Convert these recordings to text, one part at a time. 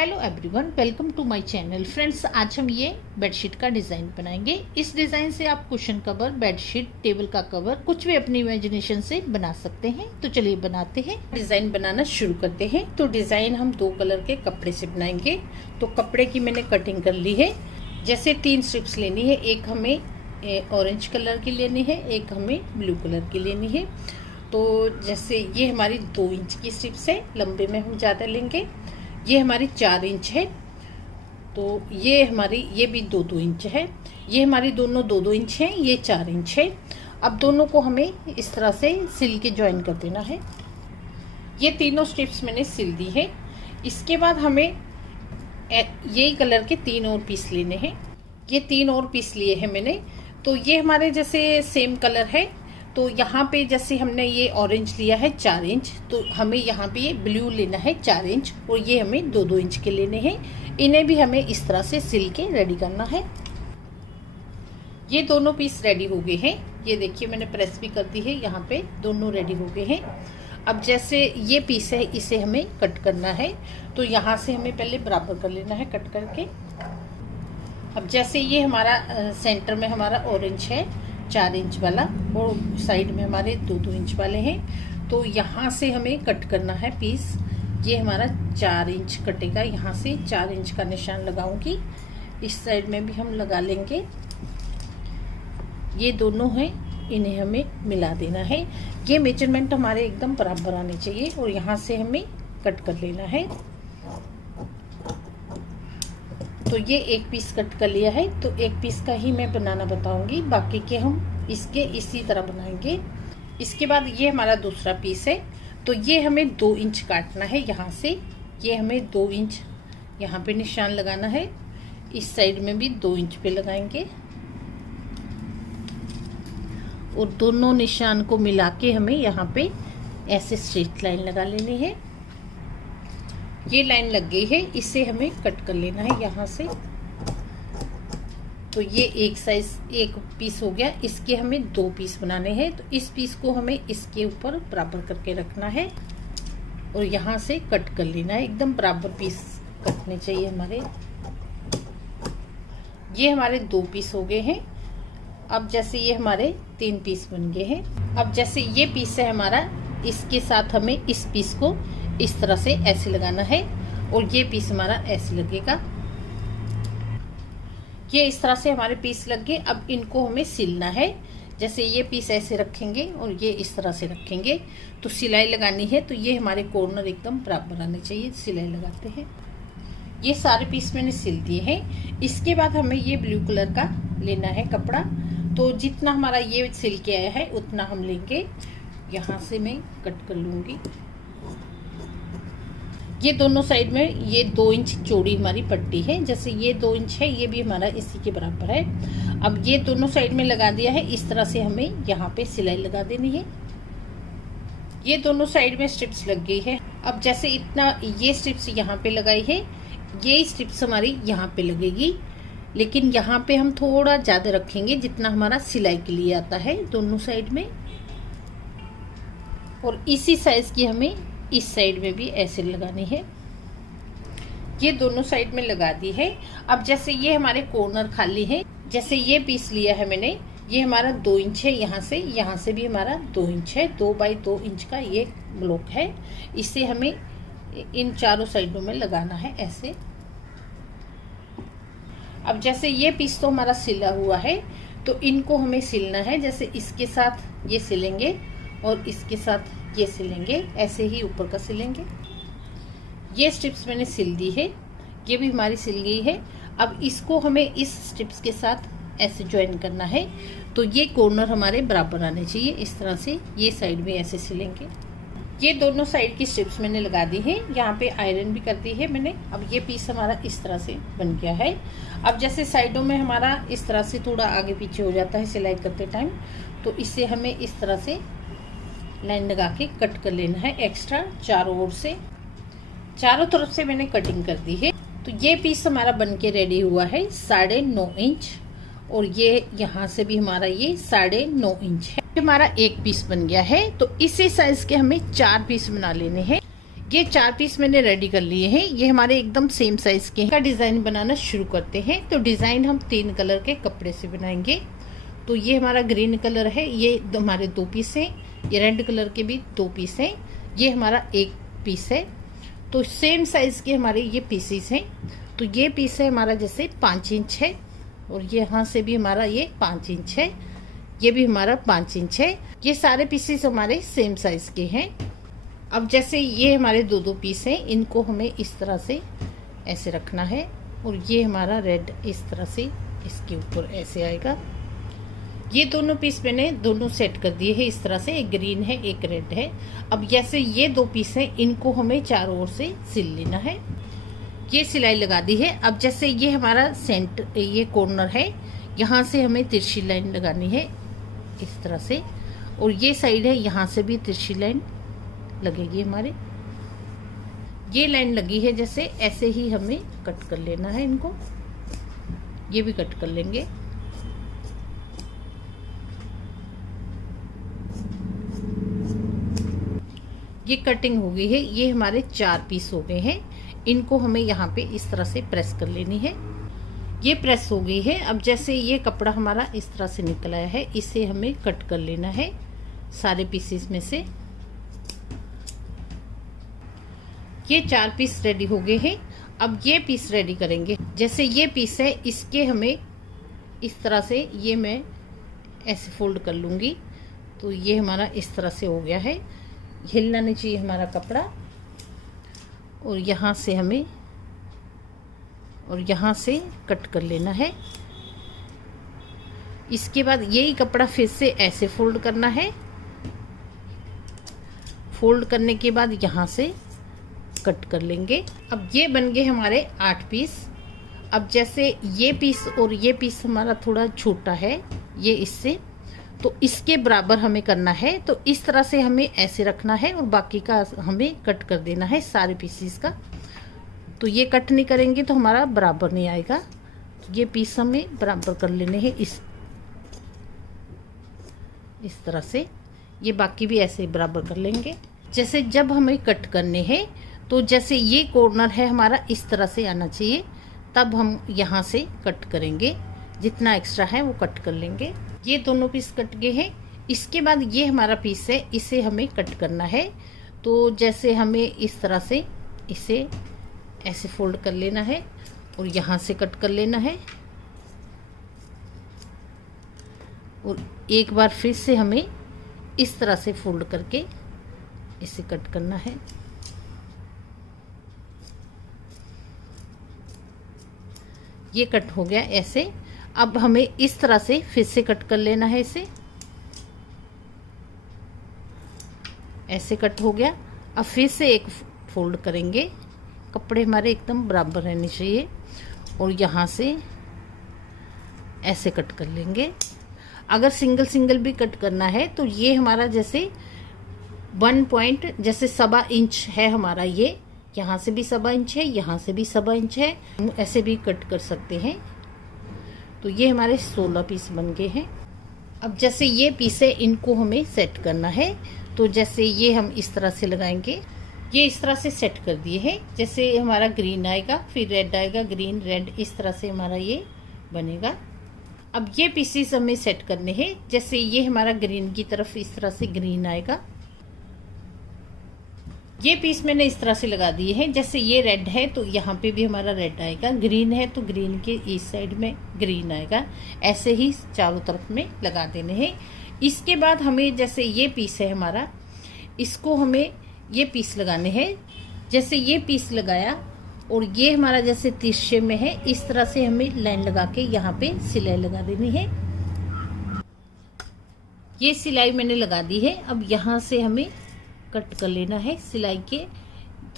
Hello everyone, welcome to my channel. Friends, आज हम ये बेडशीट का डिज़ाइन बनाएंगे। इस डिज़ाइन से आप कुशन कवर, बेडशीट, टेबल का कवर कुछ भी अपनी इमेजिनेशन से बना सकते हैं। तो चलिए बनाते हैं, डिज़ाइन बनाना शुरू करते हैं। तो डिज़ाइन हम 2 कलर के कपड़े से बनाएंगे। तो कपड़े की मैंने कटिंग कर ली है। जैसे 3 स्ट्रिप्स लेनी है, एक हमें ऑरेंज कलर की लेनी है, एक हमें ब्लू कलर की लेनी है। तो जैसे ये हमारी 2 इंच की स्ट्रिप्स है, लंबे में हम ज़्यादा लेंगे। ये हमारी 4 इंच है, तो ये भी 2-2 इंच है। ये हमारी दोनों 2-2 इंच है, ये 4 इंच है। अब दोनों को हमें इस तरह से सिल के ज्वाइन कर देना है। ये तीनों स्ट्रिप्स मैंने सिल दी है। इसके बाद हमें यही कलर के 3 और पीस लेने हैं। ये 3 और पीस लिए हैं मैंने। तो ये हमारे जैसे सेम कलर है, तो यहाँ पे जैसे हमने ये ऑरेंज लिया है 4 इंच, तो हमें यहाँ पे ये ब्लू लेना है 4 इंच, और ये हमें 2-2 इंच के लेने हैं। इन्हें भी हमें इस तरह से सिल के रेडी करना है। ये दोनों पीस रेडी हो गए हैं। ये देखिए मैंने प्रेस भी कर दी है, यहाँ पे दोनों रेडी हो गए हैं। अब जैसे ये पीस है, इसे हमें कट करना है। तो यहाँ से हमें पहले बराबर कर लेना है कट करके। अब जैसे ये हमारा सेंटर में हमारा ऑरेंज है 4 इंच वाला, और साइड में हमारे 2-2 इंच वाले हैं। तो यहाँ से हमें कट करना है पीस। ये हमारा 4 इंच कटेगा। यहाँ से 4 इंच का निशान लगाऊंगी। इस साइड में भी हम लगा लेंगे। ये दोनों हैं, इन्हें हमें मिला देना है। ये मेजरमेंट हमारे एकदम बराबर आने चाहिए, और यहाँ से हमें कट कर लेना है। तो ये एक पीस कट कर लिया है, तो एक पीस का ही मैं बनाना बताऊंगी, बाकी के हम इसके इसी तरह बनाएंगे। इसके बाद ये हमारा दूसरा पीस है। तो ये हमें 2 इंच काटना है। यहाँ से ये हमें 2 इंच यहाँ पे निशान लगाना है। इस साइड में भी 2 इंच पे लगाएंगे, और दोनों निशान को मिला के हमें यहाँ पे ऐसे स्ट्रेट लाइन लगा लेनी है। ये लाइन लग गई है, इसे हमें कट कर लेना है यहाँ से। तो ये एक पीस हो गया। इसके हमें 2 पीस बनाने हैं। तो इस पीस को हमें इसके ऊपर बराबर करके रखना है, और यहाँ से कट कर लेना है। एकदम बराबर पीस कटने चाहिए हमारे। ये हमारे 2 पीस हो गए हैं। अब जैसे ये हमारे 3 पीस बन गए हैं। अब जैसे ये पीस है हमारा, इसके साथ हमें इस पीस को इस तरह से ऐसे लगाना है, और ये पीस हमारा ऐसे लगेगा। ये इस तरह से हमारे पीस लग गए। अब इनको हमें सिलना है। जैसे ये पीस ऐसे रखेंगे और ये इस तरह से रखेंगे, तो सिलाई लगानी है। तो ये हमारे कॉर्नर एकदम बराबर आने चाहिए। सिलाई लगाते हैं। ये सारे पीस मैंने सिल दिए हैं। इसके बाद हमें ये ब्लू कलर का लेना है कपड़ा। तो जितना हमारा ये सिल के आया है उतना हम लेंगे। यहाँ से मैं कट कर लूँगी। ये दोनों साइड में ये 2 इंच चौड़ी हमारी पट्टी है। जैसे ये 2 इंच है, ये भी हमारा इसी के बराबर है। अब ये दोनों साइड में लगा दिया है। इस तरह से हमें यहाँ पे सिलाई लगा देनी है। ये दोनों साइड में स्ट्रिप्स लग गई है। अब जैसे इतना ये स्ट्रिप्स यहाँ पे लगाई है, ये स्ट्रिप्स हमारी यहाँ पे लगेगी, लेकिन यहाँ पे हम थोड़ा ज्यादा रखेंगे जितना हमारा सिलाई के लिए आता है दोनों साइड में। और इसी साइज की हमें इस साइड में भी ऐसे लगानी है। ये दोनों साइड में लगा दी है। अब जैसे ये हमारे कॉर्नर खाली है, जैसे ये पीस लिया है मैंने, ये हमारा 2 इंच है। यहाँ से भी हमारा 2 इंच है। 2 बाई 2 इंच का ये ब्लॉक है। इसे हमें इन चारों साइडों में लगाना है ऐसे। अब जैसे ये पीस तो हमारा सिला हुआ है, तो इनको हमें सिलना है। जैसे इसके साथ ये सिलेंगे और इसके साथ ये सिलेंगे, ऐसे ही ऊपर का सिलेंगे। ये स्ट्रिप्स मैंने सिल दी है, ये भी हमारी सिल गई है। अब इसको हमें इस स्ट्रिप्स के साथ ऐसे ज्वाइन करना है। तो ये कॉर्नर हमारे बराबर आने चाहिए। इस तरह से ये साइड में ऐसे सिलेंगे। ये दोनों साइड की स्ट्रिप्स मैंने लगा दी है। यहाँ पे आयरन भी कर दी है मैंने। अब ये पीस हमारा इस तरह से बन गया है। अब जैसे साइडों में हमारा इस तरह से थोड़ा आगे पीछे हो जाता है सिलाई करते टाइम, तो इससे हमें इस तरह से लाइन लगा के कट कर लेना है एक्स्ट्रा। चारों ओर से, चारों तरफ से मैंने कटिंग कर दी है। तो ये पीस हमारा बन के रेडी हुआ है 9.5 इंच, और ये यहाँ से भी हमारा ये 9.5 इंच है। हमारा एक पीस बन गया है। तो इसी साइज के हमें 4 पीस बना लेने हैं। ये 4 पीस मैंने रेडी कर लिए हैं, ये हमारे एकदम सेम साइज के हैं। का डिज़ाइन बनाना शुरू करते हैं। तो डिज़ाइन हम 3 कलर के कपड़े से बनाएंगे। तो ये हमारा ग्रीन कलर है, ये हमारे 2 पीस हैं। ये रेड कलर के भी 2 पीस हैं। ये हमारा 1 पीस है। तो सेम साइज के हमारे ये पीसेस हैं। तो ये पीस है हमारा जैसे 5 इंच है, और ये यहाँ से भी हमारा ये 5 इंच है, ये भी हमारा 5 इंच है। ये सारे पीसेस हमारे सेम साइज के हैं। अब जैसे ये हमारे 2-2 पीस हैं, इनको हमें इस तरह से ऐसे रखना है, और ये हमारा रेड इस तरह से इसके ऊपर ऐसे आएगा। ये दोनों पीस मैंने दोनों सेट कर दिए हैं इस तरह से, एक ग्रीन है एक रेड है। अब जैसे ये 2 पीस हैं, इनको हमें चारों ओर से सिल लेना है। ये सिलाई लगा दी है। अब जैसे ये हमारा ये कॉर्नर है, यहाँ से हमें तिरछी लाइन लगानी है इस तरह से, और ये साइड है, यहाँ से भी तिरछी लाइन लगेगी हमारे। ये लाइन लगी है जैसे, ऐसे ही हमें कट कर लेना है इनको। ये भी कट कर लेंगे। ये कटिंग हो गई है। ये हमारे 4 पीस हो गए हैं। इनको हमें यहाँ पे इस तरह से प्रेस कर लेनी है। ये प्रेस हो गई है। अब जैसे ये कपड़ा हमारा इस तरह से निकल आया है, इसे हमें कट कर लेना है सारे पीसेस में से। ये 4 पीस रेडी हो गए हैं। अब ये पीस रेडी करेंगे। जैसे ये पीस है, इसके हमें इस तरह से, ये मैं ऐसे फोल्ड कर लूंगी। तो ये हमारा इस तरह से हो गया है। हिलना नहीं चाहिए हमारा कपड़ा, और यहाँ से हमें, और यहाँ से कट कर लेना है। इसके बाद यही कपड़ा फिर से ऐसे फोल्ड करना है। फोल्ड करने के बाद यहाँ से कट कर लेंगे। अब ये बन गए हमारे 8 पीस। अब जैसे ये पीस और ये पीस हमारा थोड़ा छोटा है, ये इससे, तो इसके बराबर हमें करना है। तो इस तरह से हमें ऐसे रखना है, और बाकी का हमें कट कर देना है सारे पीसीस का। तो ये कट नहीं करेंगे तो हमारा बराबर नहीं आएगा। तो ये पीस हमें बराबर कर लेने हैं इस तरह से। ये बाकी भी ऐसे बराबर कर लेंगे। जैसे जब हमें कट करने हैं, तो जैसे ये कॉर्नर है हमारा इस तरह से आना चाहिए, तब हम यहाँ से कट करेंगे। जितना एक्स्ट्रा है वो कट कर लेंगे। ये दोनों पीस कट गए हैं। इसके बाद ये हमारा पीस है, इसे हमें कट करना है। तो जैसे हमें इस तरह से इसे ऐसे फोल्ड कर लेना है, और यहाँ से कट कर लेना है, और एक बार फिर से हमें इस तरह से फोल्ड करके इसे कट करना है। ये कट हो गया ऐसे। अब हमें इस तरह से फिर से कट कर लेना है इसे। ऐसे कट हो गया। अब फिर से एक फोल्ड करेंगे। कपड़े हमारे एकदम बराबर रहने चाहिए, और यहाँ से ऐसे कट कर लेंगे। अगर सिंगल सिंगल भी कट करना है तो ये हमारा जैसे 1 पॉइंट, जैसे 1.25 इंच है हमारा, ये यहाँ से भी 1.25 इंच है, यहाँ से भी 1.25 इंच है, ऐसे भी कट कर सकते हैं। तो ये हमारे 16 पीस बन गए हैं। अब जैसे ये पीस है, इनको हमें सेट करना है। तो जैसे ये हम इस तरह से लगाएंगे। ये इस तरह से सेट कर दिए हैं। जैसे हमारा ग्रीन आएगा, फिर रेड आएगा, ग्रीन रेड, इस तरह से हमारा ये बनेगा। अब ये पीसेस हमें सेट करने हैं। जैसे ये हमारा ग्रीन की तरफ इस तरह से ग्रीन आएगा। ये पीस मैंने इस तरह से लगा दिए हैं। जैसे ये रेड है तो यहाँ पे भी हमारा रेड आएगा, ग्रीन है तो ग्रीन के इस साइड में ग्रीन आएगा। ऐसे ही चारों तरफ में लगा देने हैं। इसके बाद हमें जैसे ये पीस है हमारा, इसको हमें ये पीस लगाने हैं। जैसे ये पीस लगाया, और ये हमारा जैसे तिरछे में है, इस तरह से हमें लाइन लगा के यहाँ पे सिलाई लगा देनी है। ये सिलाई मैंने लगा दी है। अब यहाँ से हमें कट कर लेना है, सिलाई के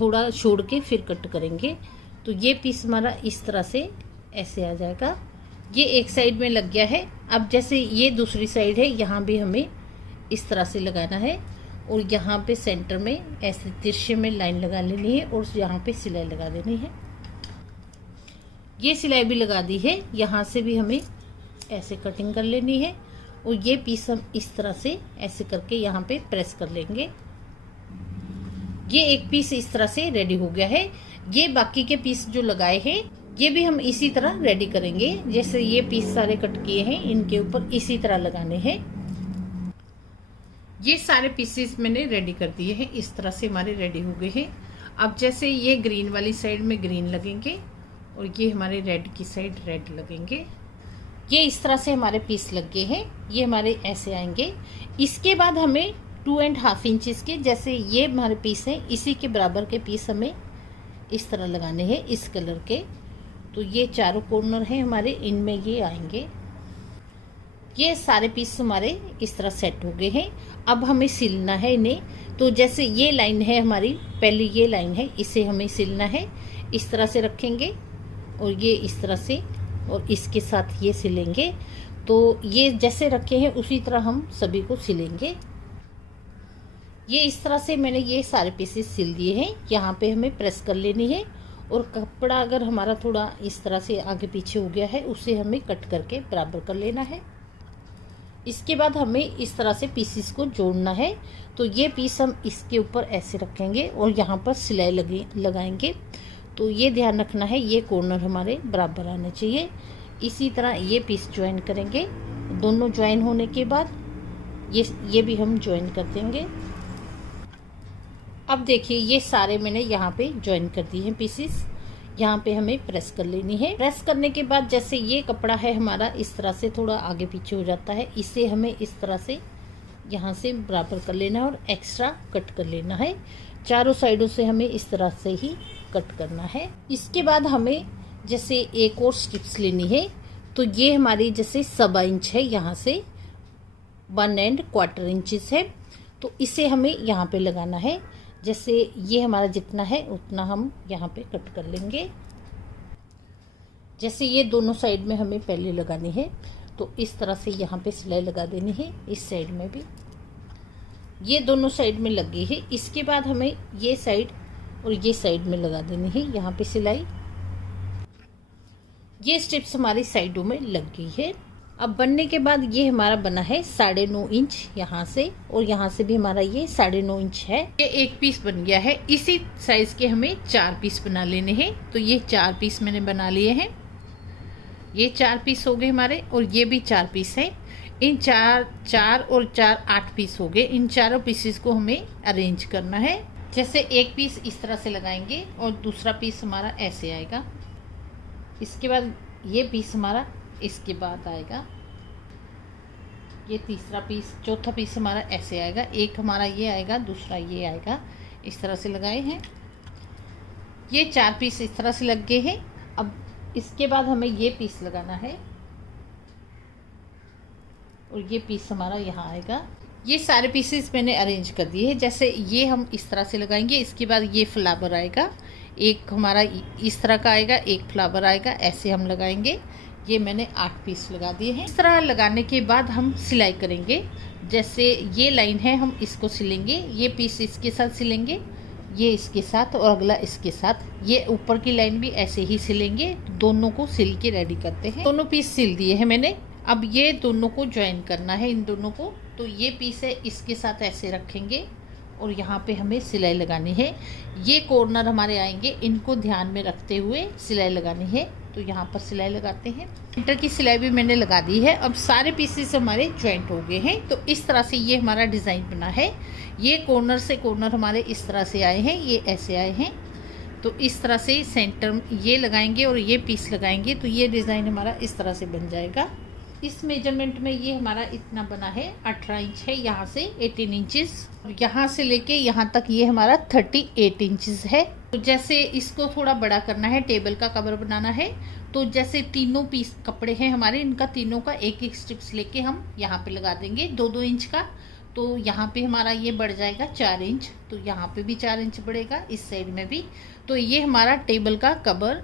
थोड़ा छोड़ के फिर कट करेंगे। तो ये पीस हमारा इस तरह से ऐसे आ जाएगा। ये एक साइड में लग गया है। अब जैसे ये दूसरी साइड है, यहाँ भी हमें इस तरह से लगाना है, और यहाँ पे सेंटर में ऐसे तिरछे में लाइन लगा लेनी है, और यहाँ पे सिलाई लगा देनी है। ये सिलाई भी लगा दी है। यहाँ से भी हमें ऐसे कटिंग कर लेनी है, और ये पीस हम इस तरह से ऐसे करके यहाँ पे प्रेस कर लेंगे। ये एक पीस इस तरह से रेडी हो गया है। ये बाकी के पीस जो लगाए हैं ये भी हम इसी तरह रेडी करेंगे। जैसे ये पीस सारे कट किए हैं इनके ऊपर इसी तरह लगाने हैं। ये सारे पीसेस मैंने रेडी कर दिए हैं, इस तरह से हमारे रेडी हो गए हैं। अब जैसे ये ग्रीन वाली साइड में ग्रीन लगेंगे और ये हमारे रेड की साइड रेड लगेंगे। ये इस तरह से हमारे पीस लग गए हैं, ये हमारे ऐसे आएंगे। इसके बाद हमें 2.5 इंचेस के, जैसे ये हमारे पीस हैं इसी के बराबर के पीस हमें इस तरह लगाने हैं इस कलर के। तो ये चारों कॉर्नर हैं हमारे, इनमें ये आएंगे। ये सारे पीस हमारे इस तरह सेट हो गए हैं। अब हमें सिलना है इन्हें। तो जैसे ये लाइन है हमारी, पहली ये लाइन है, इसे हमें सिलना है। इस तरह से रखेंगे और ये इस तरह से और इसके साथ ये सिलेंगे। तो ये जैसे रखे हैं उसी तरह हम सभी को सिलेंगे। ये इस तरह से मैंने ये सारे पीसेस सिल दिए हैं। यहाँ पे हमें प्रेस कर लेनी है और कपड़ा अगर हमारा थोड़ा इस तरह से आगे पीछे हो गया है उसे हमें कट करके बराबर कर लेना है। इसके बाद हमें इस तरह से पीसेस को जोड़ना है। तो ये पीस हम इसके ऊपर ऐसे रखेंगे और यहाँ पर सिलाई लगाएंगे। तो ये ध्यान रखना है ये कॉर्नर हमारे बराबर आने चाहिए। इसी तरह ये पीस ज्वाइन करेंगे। दोनों ज्वाइन होने के बाद ये भी हम ज्वाइन कर देंगे। अब देखिए ये सारे मैंने यहाँ पे ज्वाइन कर दिए हैं पीसेस। यहाँ पे हमें प्रेस कर लेनी है। प्रेस करने के बाद जैसे ये कपड़ा है हमारा इस तरह से थोड़ा आगे पीछे हो जाता है, इसे हमें इस तरह से यहाँ से बराबर कर लेना है और एक्स्ट्रा कट कर लेना है। चारों साइडों से हमें इस तरह से ही कट करना है। इसके बाद हमें जैसे एक और स्ट्रिप्स लेनी है। तो ये हमारी जैसे 1.25 इंच है, यहाँ से 1.25 इंचेस है। तो इसे हमें यहाँ पे लगाना है। जैसे ये हमारा जितना है उतना हम यहाँ पे कट कर लेंगे। जैसे ये दोनों साइड में हमें पहले लगानी है तो इस तरह से यहाँ पे सिलाई लगा देनी है। इस साइड में भी ये दोनों साइड में लग गई है। इसके बाद हमें ये साइड और ये साइड में लगा देनी है यहाँ पे सिलाई। ये स्ट्रिप्स हमारी साइडों में लग गई है। अब बनने के बाद ये हमारा बना है 9.5 इंच यहाँ से, और यहाँ से भी हमारा ये 9.5 इंच है। ये एक पीस बन गया है। इसी साइज के हमें 4 पीस बना लेने हैं। तो ये 4 पीस मैंने बना लिए हैं। ये 4 पीस हो गए हमारे और ये भी 4 पीस है। इन 4 और 4 8 पीस हो गए। इन चारों पीसेस को हमें अरेंज करना है। जैसे एक पीस इस तरह से लगाएंगे और दूसरा पीस हमारा ऐसे आएगा। इसके बाद ये पीस हमारा इसके बाद आएगा। ये तीसरा पीस, चौथा पीस हमारा ऐसे आएगा। एक हमारा ये आएगा, दूसरा ये आएगा। इस तरह से लगाए हैं। ये 4 पीस इस तरह से लग गए हैं। अब इसके बाद हमें ये पीस लगाना है और ये पीस हमारा यहाँ आएगा। ये सारे पीसेस मैंने अरेंज कर दिए हैं। जैसे ये हम इस तरह से लगाएंगे। इसके बाद ये फ्लावर आएगा, एक हमारा इस तरह का आएगा, एक फ्लावर आएगा। ऐसे हम लगाएंगे। ये मैंने 8 पीस लगा दिए हैं। इस तरह लगाने के बाद हम सिलाई करेंगे। जैसे ये लाइन है हम इसको सिलेंगे, ये पीस इसके साथ सिलेंगे, ये इसके साथ और अगला इसके साथ। ये ऊपर की लाइन भी ऐसे ही सिलेंगे। दोनों को सिल के रेडी करते हैं। दोनों पीस सिल दिए हैं मैंने। अब ये दोनों को ज्वाइन करना है, इन दोनों को। तो ये पीस है, इसके साथ ऐसे रखेंगे और यहाँ पे हमें सिलाई लगानी है। ये कॉर्नर हमारे आएंगे, इनको ध्यान में रखते हुए सिलाई लगानी है। तो यहाँ पर सिलाई लगाते हैं। सेंटर की सिलाई भी मैंने लगा दी है। अब सारे पीसेस हमारे ज्वाइंट हो गए हैं। तो इस तरह से ये हमारा डिज़ाइन बना है। ये कॉर्नर से कॉर्नर हमारे इस तरह से आए हैं, ये ऐसे आए हैं। तो इस तरह से सेंटर ये लगाएंगे और ये पीस लगाएंगे तो ये डिज़ाइन हमारा इस तरह से बन जाएगा। इस मेजरमेंट में ये हमारा इतना बना है, 18 इंच है, यहाँ से 18 इंचेस, यहाँ से लेके यहाँ तक ये हमारा 38 इंचेस है। तो जैसे इसको थोड़ा बड़ा करना है, टेबल का कवर बनाना है। तो जैसे तीनों पीस कपड़े हैं हमारे, इनका तीनों का एक एक स्ट्रिप्स लेके हम यहाँ पे लगा देंगे 2-2 इंच का। तो यहाँ पे हमारा ये बढ़ जाएगा 4 इंच। तो यहाँ पे भी 4 इंच बढ़ेगा, इस साइड में भी। तो ये हमारा टेबल का कवर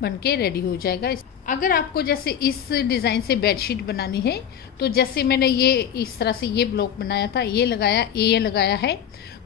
बनके रेडी हो जाएगा। अगर आपको जैसे इस डिज़ाइन से बेडशीट बनानी है तो जैसे मैंने ये इस तरह से ये ब्लॉक बनाया था, ये लगाया, ये लगाया है।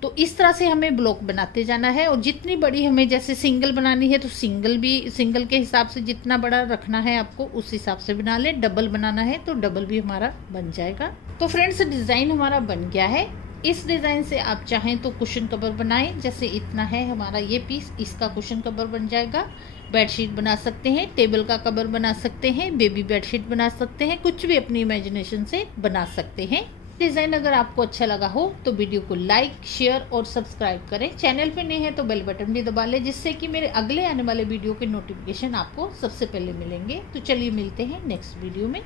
तो इस तरह से हमें ब्लॉक बनाते जाना है। और जितनी बड़ी हमें जैसे सिंगल बनानी है तो सिंगल के हिसाब से जितना बड़ा रखना है आपको उस हिसाब से बना ले। डबल बनाना है तो डबल भी हमारा बन जाएगा। तो फ्रेंड्स डिज़ाइन हमारा बन गया है। इस डिज़ाइन से आप चाहें तो कुशन कवर बनाएं, जैसे इतना है हमारा ये पीस, इसका कुशन कवर बन जाएगा। बेडशीट बना सकते हैं, टेबल का कवर बना सकते हैं, बेबी बेडशीट बना सकते हैं, कुछ भी अपनी इमेजिनेशन से बना सकते हैं। डिज़ाइन अगर आपको अच्छा लगा हो तो वीडियो को लाइक, शेयर और सब्सक्राइब करें। चैनल पे नए हैं तो बेल बटन भी दबा लें, जिससे कि मेरे अगले आने वाले वीडियो के नोटिफिकेशन आपको सबसे पहले मिलेंगे। तो चलिए मिलते हैं नेक्स्ट वीडियो में।